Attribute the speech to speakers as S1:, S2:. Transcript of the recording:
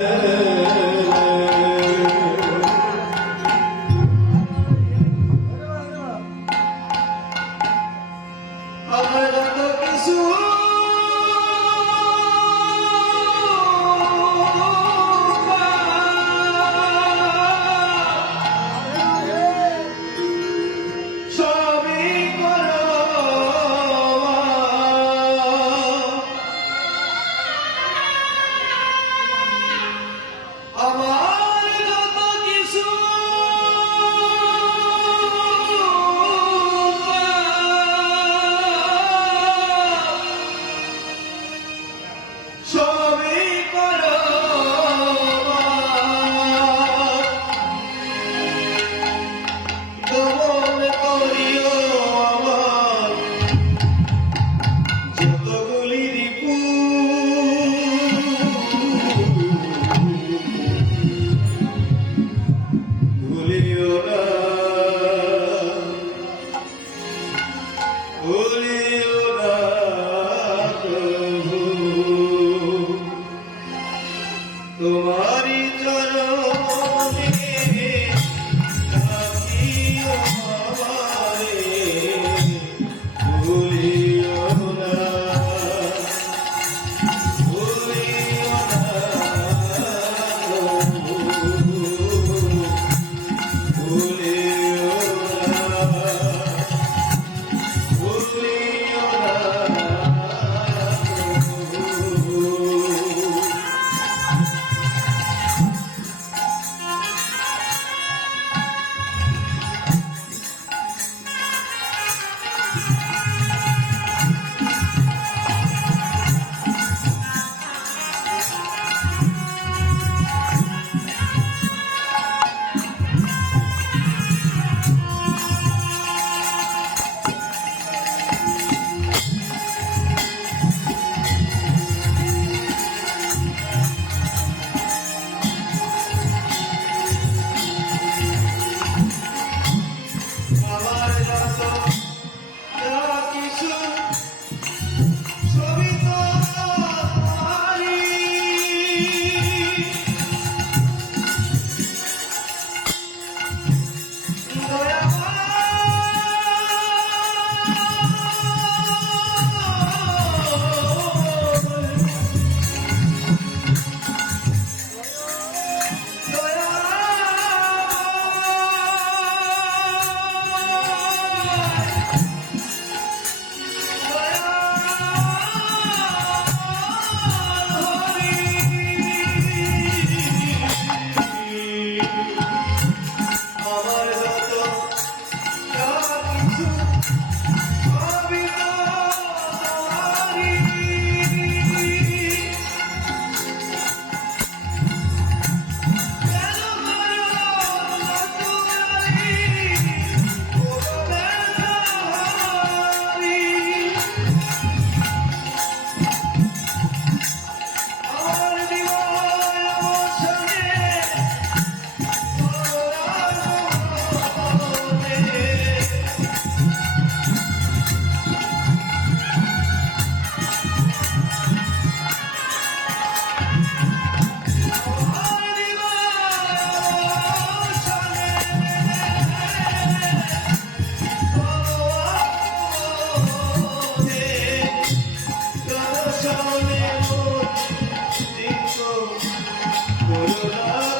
S1: Hey, hey, hey. সবই ভুলিও